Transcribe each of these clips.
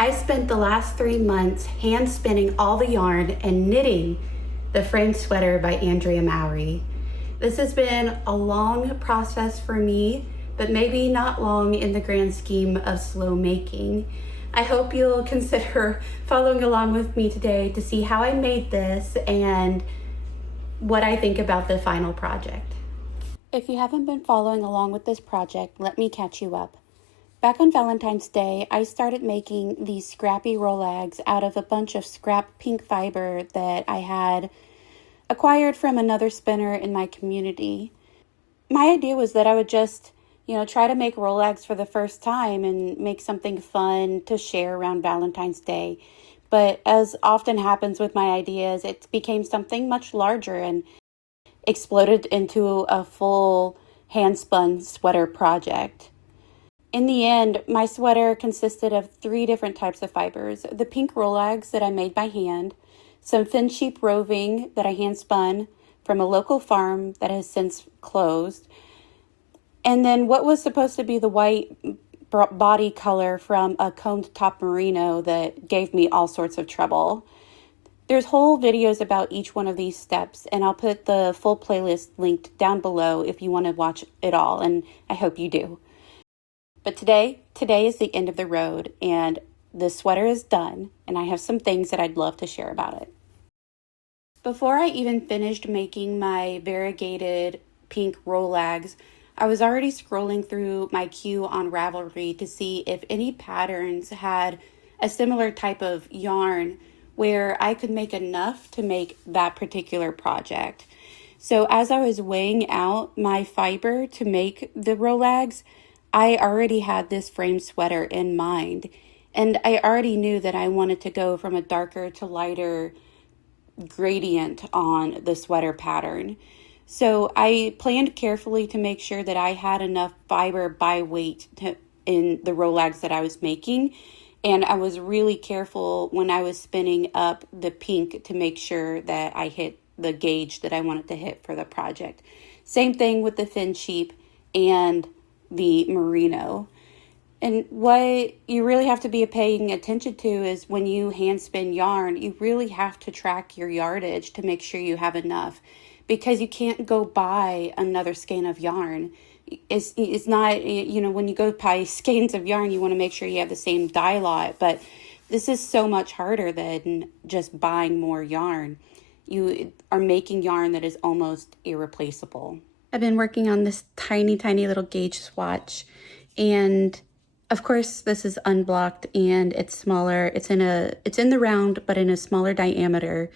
I spent the last 3 months hand spinning all the yarn and knitting the frame sweater by Andrea Mowry. This has been a long process for me, but maybe not long in the grand scheme of slow making. I hope you'll consider following along with me today to see how I made this and what I think about the final project. If you haven't been following along with this project, let me catch you up. Back on Valentine's Day, I started making these Scrappy Rolags out of a bunch of scrap pink fiber that I had acquired from another spinner in my community. My idea was that I would just, try to make Rolags for the first time and make something fun to share around Valentine's Day. But as often happens with my ideas, it became something much larger and exploded into a full hand-spun sweater project. In the end, my sweater consisted of 3 different types of fibers: the pink Rolags that I made by hand, some fin sheep roving that I hand spun from a local farm that has since closed, and then what was supposed to be the white body color from a combed top merino that gave me all sorts of trouble. There's whole videos about each one of these steps, and I'll put the full playlist linked down below if you want to watch it all, and I hope you do. But today is the end of the road, and the sweater is done, and I have some things that I'd love to share about it. Before I even finished making my variegated pink Rolags, I was already scrolling through my queue on Ravelry to see if any patterns had a similar type of yarn where I could make enough to make that particular project. So as I was weighing out my fiber to make the Rolags, I already had this frame sweater in mind, and I already knew that I wanted to go from a darker to lighter gradient on the sweater pattern. So I planned carefully to make sure that I had enough fiber by weight in the Rolags that I was making, and I was really careful when I was spinning up the pink to make sure that I hit the gauge that I wanted to hit for the project. Same thing with the fin sheep and the merino. And what you really have to be paying attention to is when you hand spin yarn, you really have to track your yardage to make sure you have enough, because you can't go buy another skein of yarn. It's not, when you go buy skeins of yarn, you want to make sure you have the same dye lot, but this is so much harder than just buying more yarn. You are making yarn that is almost irreplaceable. I've been working on this tiny little gauge swatch, and of course this is unblocked and it's smaller. It's in the round, but in a smaller diameter.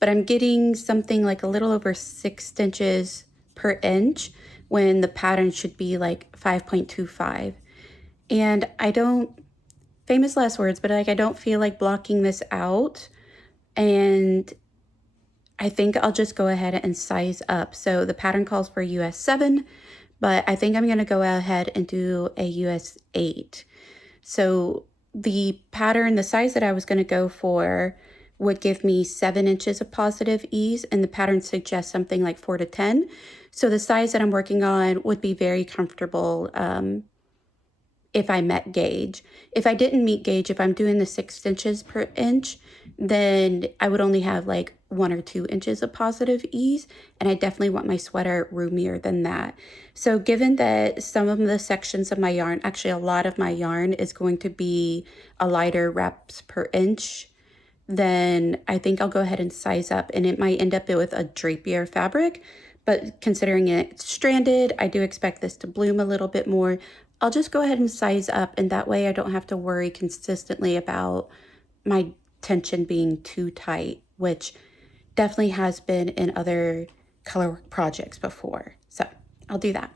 But I'm getting something like a little over 6 inches per inch when the pattern should be like 5.25. And famous last words, but I don't feel like blocking this out. And I think I'll just go ahead and size up. So the pattern calls for US 7, but I think I'm going to go ahead and do a US 8. So the pattern, the size that I was going to go for would give me 7 inches of positive ease, and the pattern suggests something like 4 to 10. So the size that I'm working on would be very comfortable if I met gauge. If I didn't meet gauge, if I'm doing the 6 inches per inch, then I would only have like 1 or 2 inches of positive ease, and I definitely want my sweater roomier than that. So given that some of the sections of my yarn, actually a lot of my yarn, is going to be a lighter reps per inch, then I think I'll go ahead and size up, and it might end up with a drapier fabric, but considering it's stranded, I do expect this to bloom a little bit more. I'll just go ahead and size up, and that way I don't have to worry consistently about my tension being too tight, which definitely has been in other color projects before. So I'll do that.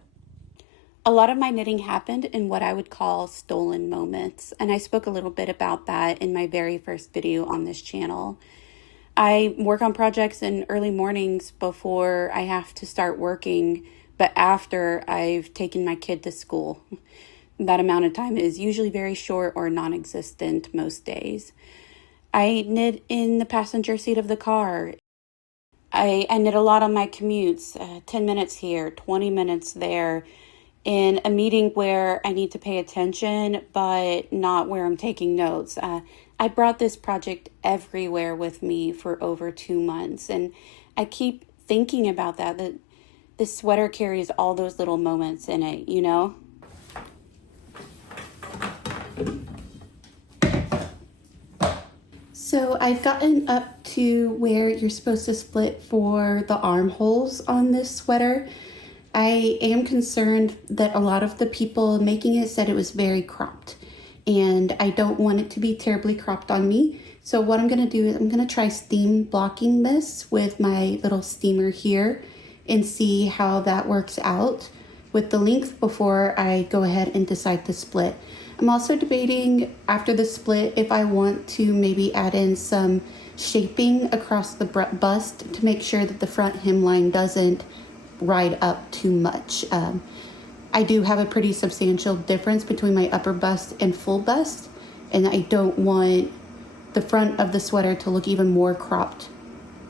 A lot of my knitting happened in what I would call stolen moments, and I spoke a little bit about that in my very first video on this channel. I work on projects in early mornings before I have to start working, but after I've taken my kid to school. That amount of time is usually very short or non-existent most days. I knit in the passenger seat of the car. I knit a lot on my commutes, 10 minutes here, 20 minutes there. in a meeting where I need to pay attention, but not where I'm taking notes. I brought this project everywhere with me for over 2 months, and I keep thinking about that this sweater carries all those little moments in it, you know? So I've gotten up to where you're supposed to split for the armholes on this sweater. I am concerned that a lot of the people making it said it was very cropped, and I don't want it to be terribly cropped on me. So what I'm gonna do is I'm gonna try steam blocking this with my little steamer here and see how that works out with the length before I go ahead and decide to split. I'm also debating after the split if I want to maybe add in some shaping across the bust to make sure that the front hemline doesn't ride up too much. I do have a pretty substantial difference between my upper bust and full bust, and I don't want the front of the sweater to look even more cropped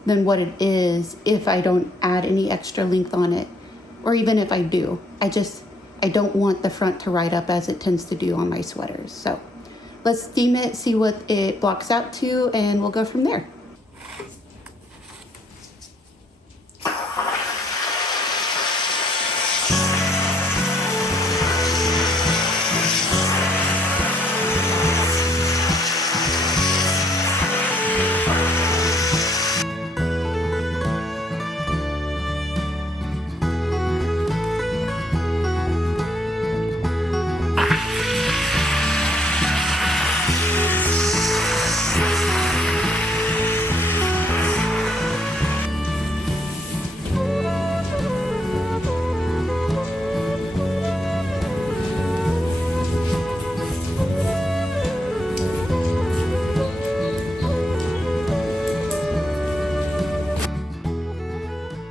than what it is if I don't add any extra length on it, or even if I do. I don't want the front to ride up as it tends to do on my sweaters. So let's steam it, see what it blocks out to, and we'll go from there.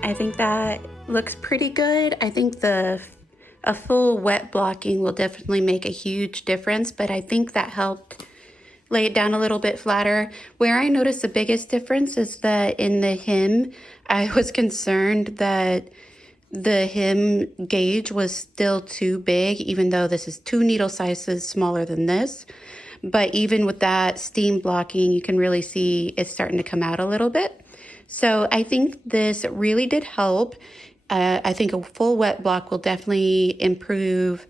I think that looks pretty good. I think a full wet blocking will definitely make a huge difference, but I think that helped lay it down a little bit flatter. Where I noticed the biggest difference is that in the hem, I was concerned that the hem gauge was still too big, even though this is 2 needle sizes smaller than this. But even with that steam blocking, you can really see it's starting to come out a little bit. So I think this really did help. I think a full wet block will definitely improve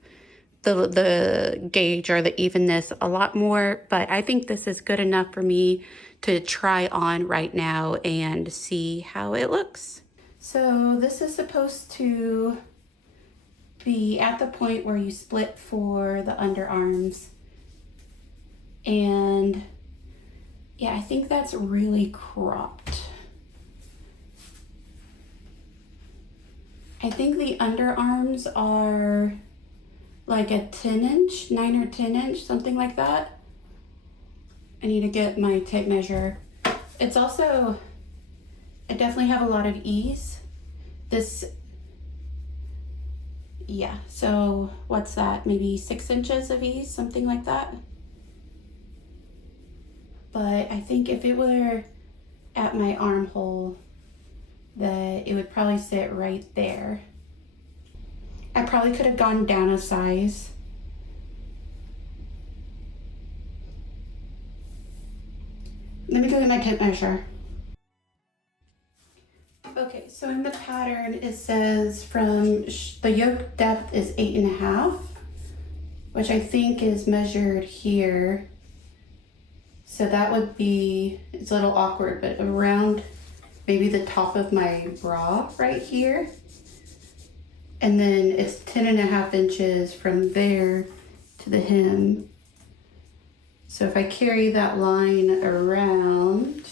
the gauge or the evenness a lot more, but I think this is good enough for me to try on right now and see how it looks. So this is supposed to be at the point where you split for the underarms, and yeah, I think that's really cropped. I think the underarms are like a 10-inch, 9 or 10-inch, something like that. I need to get my tape measure. It's also, I definitely have a lot of ease. Yeah, so what's that? Maybe 6 inches of ease, something like that. But I think if it were at my armhole, that it would probably sit right there. I probably could have gone down a size. Let me go get my tape measure. Okay, so in the pattern it says from the yoke depth is 8.5, which I think is measured here. So that would be, it's a little awkward, but around maybe the top of my bra right here. And then it's 10.5 inches from there to the hem. So if I carry that line around,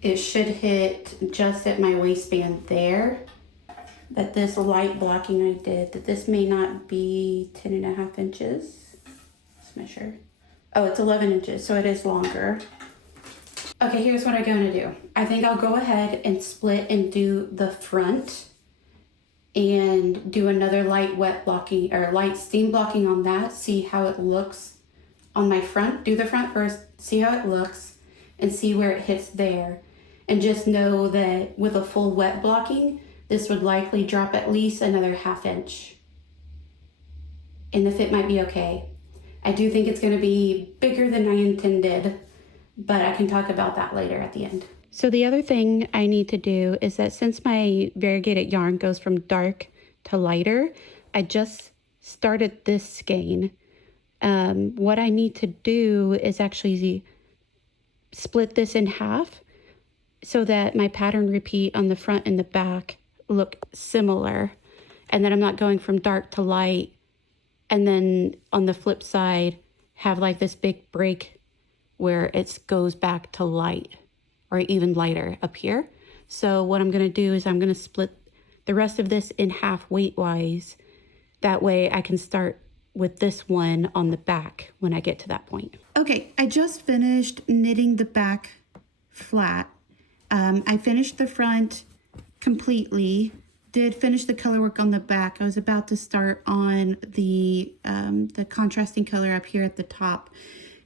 it should hit just at my waistband there. That this light blocking I did, that this may not be 10.5 inches. Let's measure. Oh, it's 11 inches, so it is longer. Okay, here's what I'm gonna do. I think I'll go ahead and split and do the front and do another light wet blocking or light steam blocking on that, see how it looks on my front. Do the front first, see how it looks, and see where it hits there. And just know that with a full wet blocking, this would likely drop at least another 1/2 inch. And the fit might be okay. I do think it's gonna be bigger than I intended, but I can talk about that later at the end. So the other thing I need to do is that since my variegated yarn goes from dark to lighter, I just started this skein. What I need to do is actually split this in half so that my pattern repeat on the front and the back look similar, and then I'm not going from dark to light, and then on the flip side have like this big break where it goes back to light or even lighter up here. So what I'm gonna do is I'm gonna split the rest of this in half weight wise. That way I can start with this one on the back when I get to that point. Okay, I just finished knitting the back flat. I finished the front completely, did finish the color work on the back. I was about to start on the contrasting color up here at the top.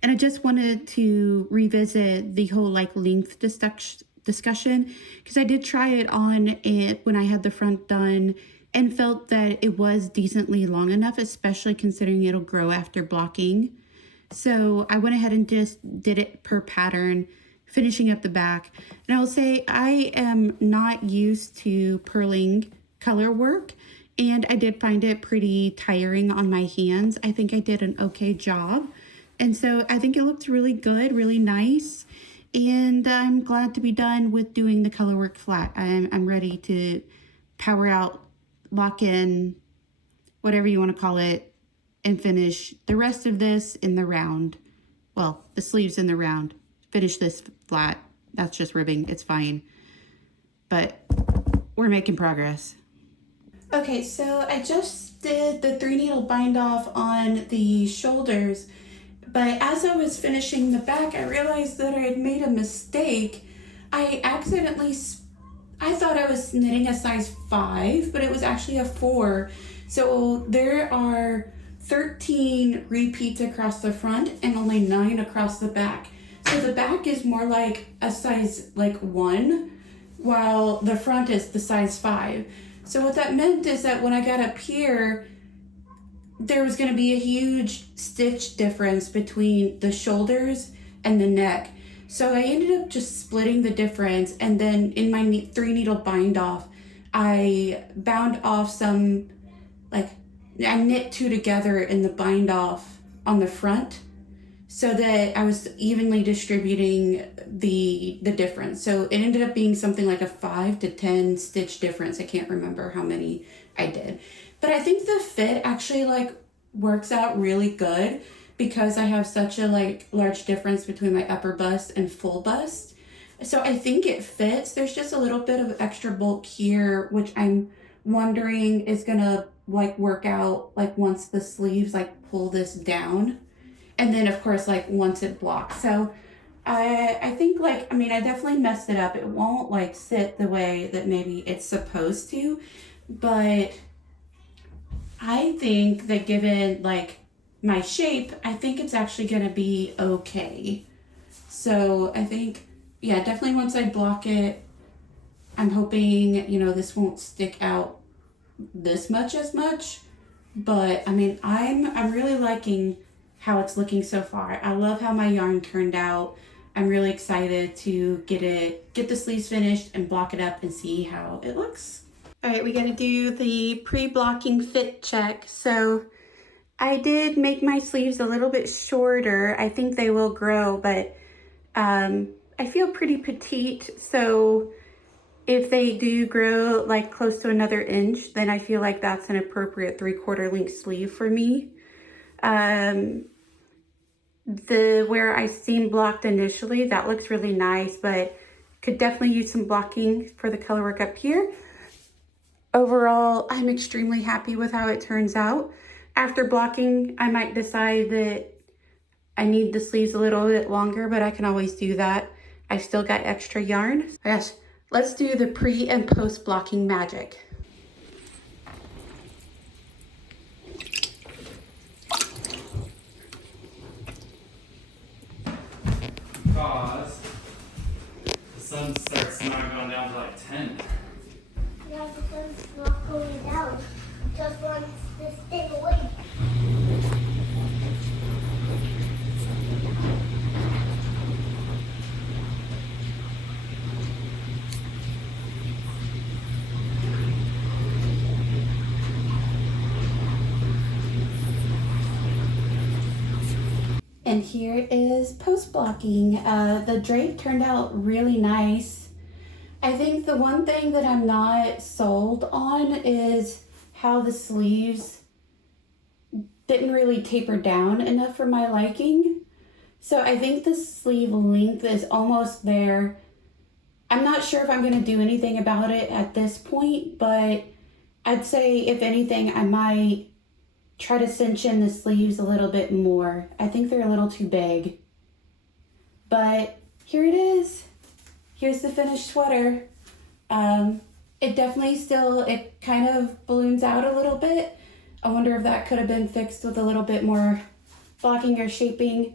And I just wanted to revisit the whole like length discussion, because I did try it on it when I had the front done and felt that it was decently long enough, especially considering it'll grow after blocking. So I went ahead and just did it per pattern, finishing up the back. And I will say I am not used to purling color work, and I did find it pretty tiring on my hands. I think I did an okay job. And so I think it looked really good, really nice. And I'm glad to be done with doing the color work flat. I'm ready to power out, lock in, whatever you want to call it, and finish the rest of this in the round. Well, the sleeves in the round. Finish this flat. That's just ribbing. It's fine. But we're making progress. Okay, so I just did the 3 needle bind off on the shoulders, but as I was finishing the back, I realized that I had made a mistake. I thought I was knitting a size 5, but it was actually a 4. So there are 13 repeats across the front and only 9 across the back. So the back is more like a size like 1, while the front is the size 5. So what that meant is that when I got up here, there was going to be a huge stitch difference between the shoulders and the neck. So I ended up just splitting the difference, and then in my 3 needle bind off, I bound off some, like, I knit 2 together in the bind off on the front so that I was evenly distributing the difference. So it ended up being something like a 5 to 10 stitch difference. I can't remember how many I did. But I think the fit actually like works out really good because I have such a like large difference between my upper bust and full bust. So I think it fits. There's just a little bit of extra bulk here, which I'm wondering is gonna like work out like once the sleeves like pull this down. And then of course like once it blocks. So I think like, I mean, I definitely messed it up. It won't like sit the way that maybe it's supposed to, but I think that given like my shape, I think it's actually gonna be okay. So I think, yeah, definitely once I block it, I'm hoping, you know, this won't stick out this much as much, but I mean, I'm really liking how it's looking so far. I love how my yarn turned out. I'm really excited to get the sleeves finished and block it up and see how it looks. All right, we gotta do the pre-blocking fit check. So I did make my sleeves a little bit shorter. I think they will grow, but I feel pretty petite. So if they do grow like close to another inch, then I feel like that's an appropriate 3/4 length sleeve for me. Where I seam blocked initially, that looks really nice, but could definitely use some blocking for the color work up here. Overall, I'm extremely happy with how it turns out. After blocking, I might decide that I need the sleeves a little bit longer, but I can always do that. I've still got extra yarn. Gosh, let's do the pre and post blocking magic. Because the sun starts not going down to like 10. Yeah, the sun's not going down. It just wants to stay awake. And here is post blocking. The drape turned out really nice. I think the one thing that I'm not sold on is how the sleeves didn't really taper down enough for my liking. So I think the sleeve length is almost there. I'm not sure if I'm going to do anything about it at this point, but I'd say if anything, I might try to cinch in the sleeves a little bit more. I think they're a little too big. But here it is. Here's the finished sweater. It definitely still, it kind of balloons out a little bit. I wonder if that could have been fixed with a little bit more blocking or shaping.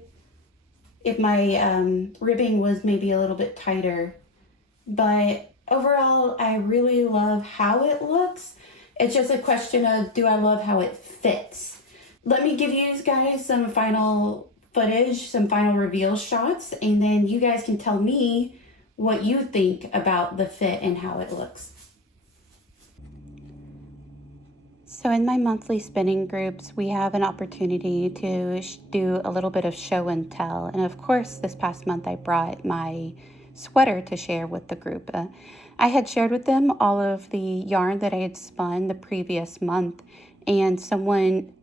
If my ribbing was maybe a little bit tighter. But overall, I really love how it looks. It's just a question of, do I love how it fits? Let me give you guys some final footage, some final reveal shots, and then you guys can tell me what you think about the fit and how it looks. So in my monthly spinning groups, we have an opportunity to do a little bit of show and tell. And of course, this past month, I brought my sweater to share with the group. I had shared with them all of the yarn that I had spun the previous month, and someone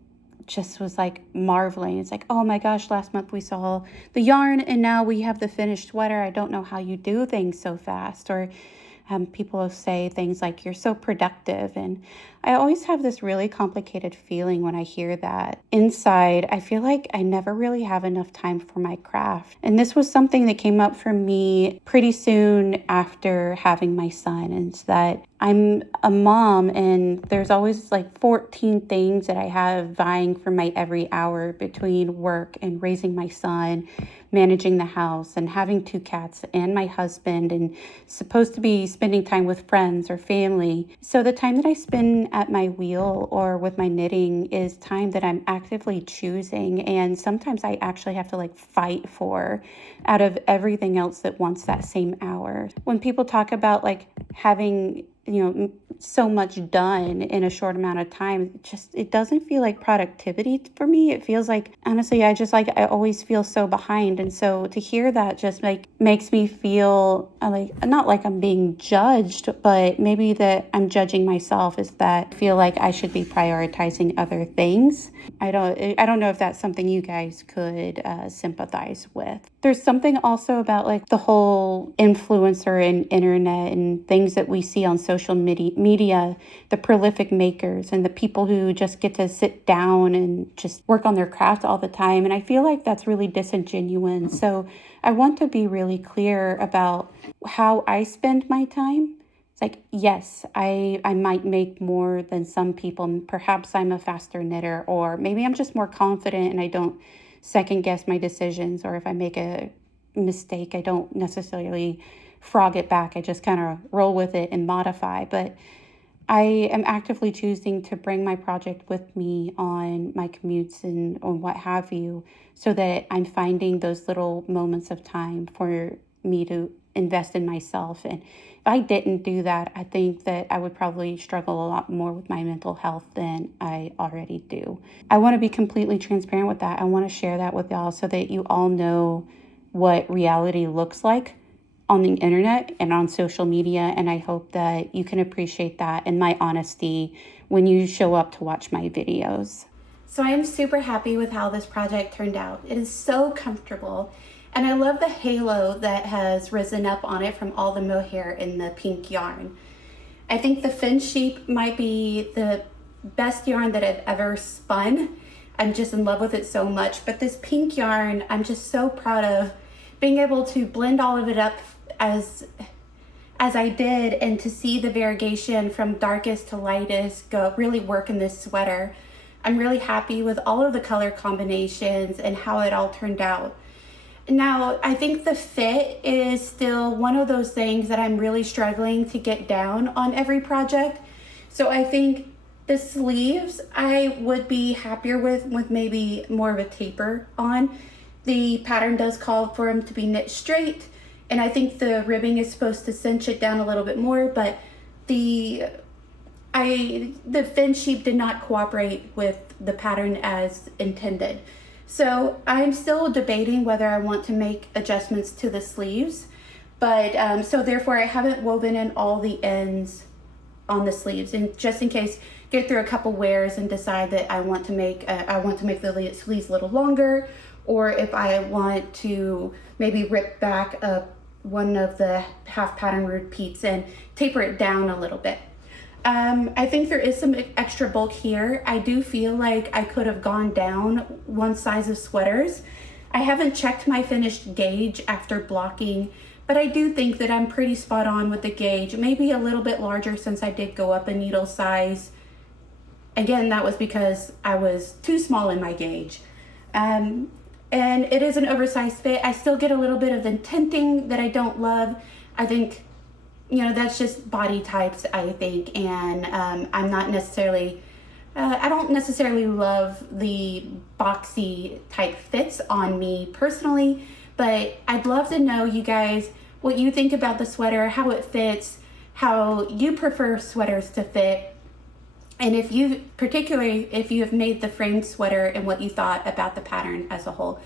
just was like marveling. It's like, oh my gosh, last month we saw the yarn and now we have the finished sweater. I don't know how you do things so fast. Or people say things like, you're so productive. And I always have this really complicated feeling when I hear that. Inside, I feel like I never really have enough time for my craft. And this was something that came up for me pretty soon after having my son. And it's that I'm a mom and there's always like 14 things that I have vying for my every hour between work and raising my son, managing the house and having 2 cats and my husband, and supposed to be spending time with friends or family. So the time that I spend at my wheel or with my knitting is time that I'm actively choosing, and sometimes I actually have to like fight for out of everything else that wants that same hour. When people talk about like having so much done in a short amount of time, it doesn't feel like productivity for me. It feels like, honestly, I always feel so behind. And so to hear that just like makes me feel like, not like I'm being judged, but maybe that I'm judging myself, is that I feel like I should be prioritizing other things. I don't know if that's something you guys could sympathize with. There's something also about like the whole influencer and internet and things that we see on social media, the prolific makers and the people who just get to sit down and just work on their craft all the time. And I feel like that's really disingenuous. So I want to be really clear about how I spend my time. It's like, yes, I might make more than some people. Perhaps I'm a faster knitter, or maybe I'm just more confident and I don't second guess my decisions. Or if I make a mistake, I don't necessarily frog it back. I just kind of roll with it and modify. But I am actively choosing to bring my project with me on my commutes and on what have you, so that I'm finding those little moments of time for me to invest in myself. And if I didn't do that, I think that I would probably struggle a lot more with my mental health than I already do. I want to be completely transparent with that. I want to share that with y'all so that you all know what reality looks like on the internet and on social media. And I hope that you can appreciate that and my honesty when you show up to watch my videos. So I am super happy with how this project turned out. It is so comfortable. And I love the halo that has risen up on it from all the mohair in the pink yarn. I think the fin sheep might be the best yarn that I've ever spun. I'm just in love with it so much. But this pink yarn, I'm just so proud of being able to blend all of it up as I did, and to see the variegation from darkest to lightest really work in this sweater. I'm really happy with all of the color combinations and how it all turned out. Now, I think the fit is still one of those things that I'm really struggling to get down on every project. So I think the sleeves I would be happier with maybe more of a taper on. The pattern does call for them to be knit straight, and I think the ribbing is supposed to cinch it down a little bit more, but the fin sheep did not cooperate with the pattern as intended. So I'm still debating whether I want to make adjustments to the sleeves, but so therefore I haven't woven in all the ends on the sleeves, and just in case, get through a couple wears and decide that I want to make the sleeves a little longer, or if I want to maybe rip back one of the half pattern repeats and taper it down a little bit. I think there is some extra bulk here. I do feel like I could have gone down one size of sweaters. I haven't checked my finished gauge after blocking, but I do think that I'm pretty spot on with the gauge, maybe a little bit larger since I did go up a needle size. Again, that was because I was too small in my gauge. And it is an oversized fit. I still get a little bit of the tinting that I don't love. I think, you know, that's just body types, I think, and I'm not necessarily, I don't necessarily love the boxy type fits on me personally, but I'd love to know, you guys, what you think about the sweater, how it fits, how you prefer sweaters to fit, and particularly if you have made the framed sweater and what you thought about the pattern as a whole.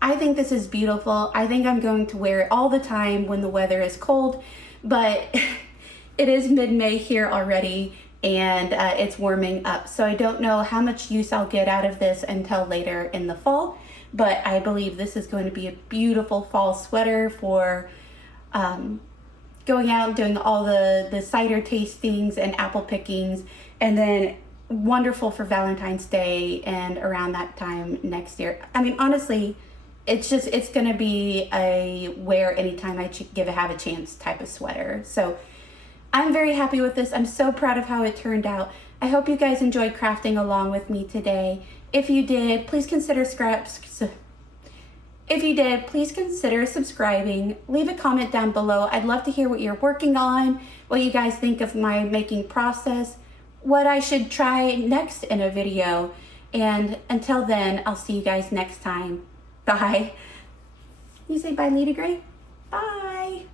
I think this is beautiful. I think I'm going to wear it all the time when the weather is cold, but it is mid-May here already, and it's warming up. So I don't know how much use I'll get out of this until later in the fall, but I believe this is going to be a beautiful fall sweater for going out and doing all the cider tastings and apple pickings, and then wonderful for Valentine's Day and around that time next year. I mean, honestly, it's going to be a wear anytime I have a chance type of sweater. So I'm very happy with this. I'm so proud of how it turned out. I hope you guys enjoyed crafting along with me today. If you did, please consider subscribing. Leave a comment down below. I'd love to hear what you're working on, what you guys think of my making process, what I should try next in a video. And until then, I'll see you guys next time. Bye. You say bye, Lita Gray? Bye.